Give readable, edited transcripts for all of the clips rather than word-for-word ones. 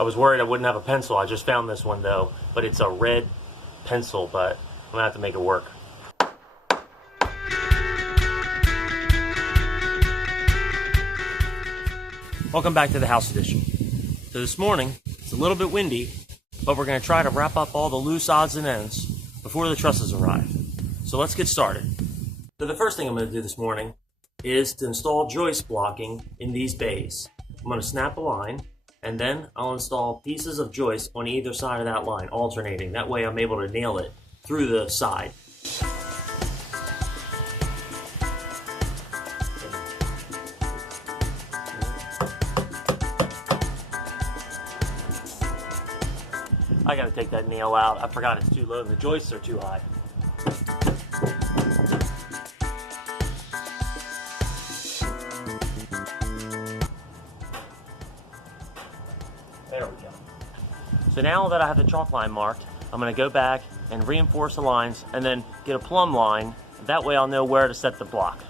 I was worried I wouldn't have a pencil. I just found this one though, but it's a red pencil, but I'm gonna have to make it work. Welcome back to the house edition. So this morning, it's a little bit windy, but we're gonna try to wrap up all the loose odds and ends before the trusses arrive. So let's get started. So the first thing I'm gonna do this morning is to install joist blocking in these bays. I'm gonna snap a line, and then I'll install pieces of joist on either side of that line, alternating. That way I'm able to nail it through the side. I gotta take that nail out. I forgot it's too low and the joists are too high. There we go. So now that I have the chalk line marked, I'm gonna go back and reinforce the lines and then get a plumb line. That way I'll know where to set the block.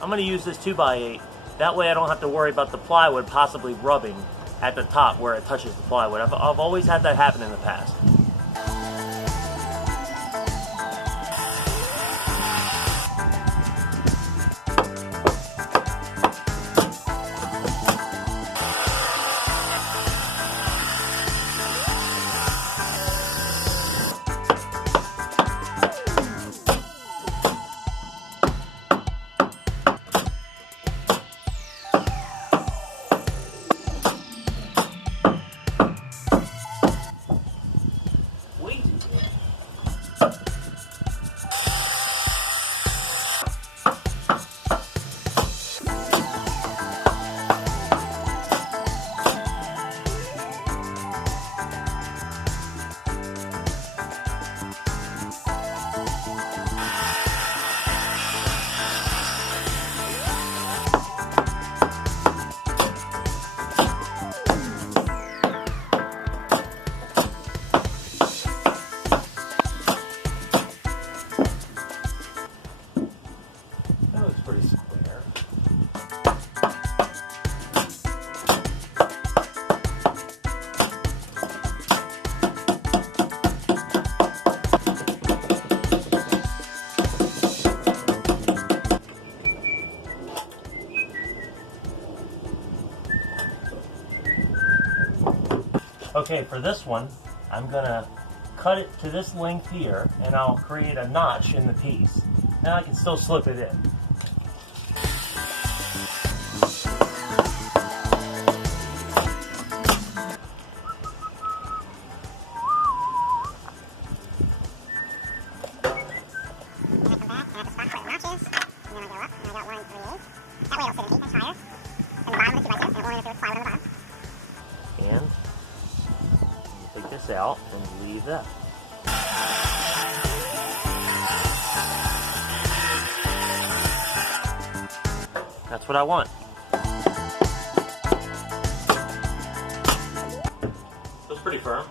I'm going to use this 2x8. That way I don't have to worry about the plywood possibly rubbing at the top where it touches the plywood. I've always had that happen in the past. Okay, for this one, I'm gonna cut it to this length here, and I'll create a notch in the piece. Now I can still slip it in. And take this out and leave that. That's what I want. Feels pretty firm.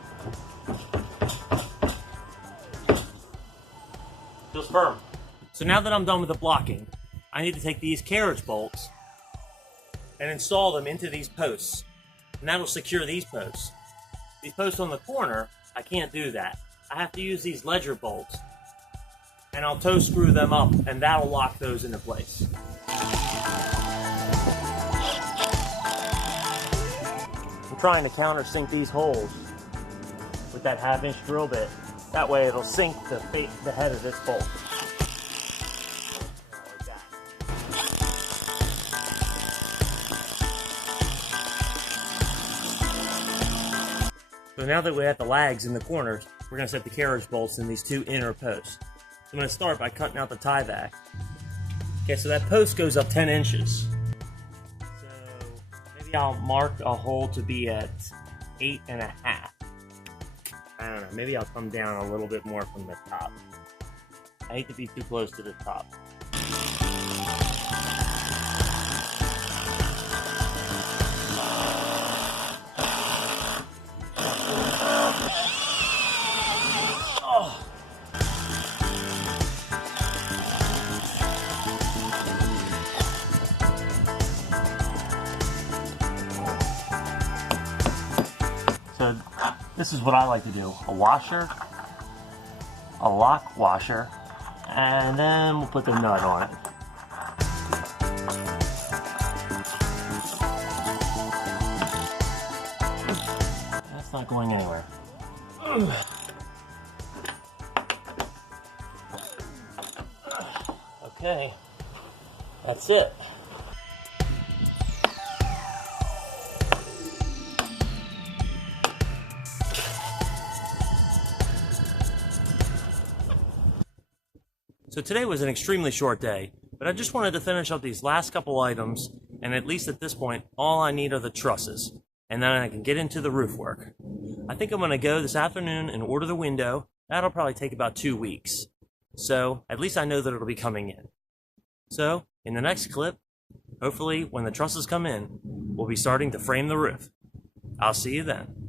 Feels firm. So now that I'm done with the blocking, I need to take these carriage bolts and install them into these posts. And that'll secure these posts. These posts on the corner, I can't do that. I have to use these ledger bolts, and I'll toe screw them up, and that'll lock those into place. I'm trying to countersink these holes with that 1/2-inch drill bit. That way it'll sink the head of this bolt. Like that. So now that we have the lags in the corners, we're going to set the carriage bolts in these two inner posts. So I'm going to start by cutting out the tie back. Okay, so that post goes up 10 inches. So maybe I'll mark a hole to be at 8.5. I don't know, maybe I'll come down a little bit more from the top. I hate to be too close to the top. this is what I like to do. A washer, a lock washer, and then we'll put the nut on it. That's not going anywhere. Okay, that's it. So today was an extremely short day, but I just wanted to finish up these last couple items, and at least at this point, all I need are the trusses, and then I can get into the roof work. I think I'm going to go this afternoon and order the window. That'll probably take about 2 weeks. So at least I know that it'll be coming in. So in the next clip, hopefully when the trusses come in, we'll be starting to frame the roof. I'll see you then.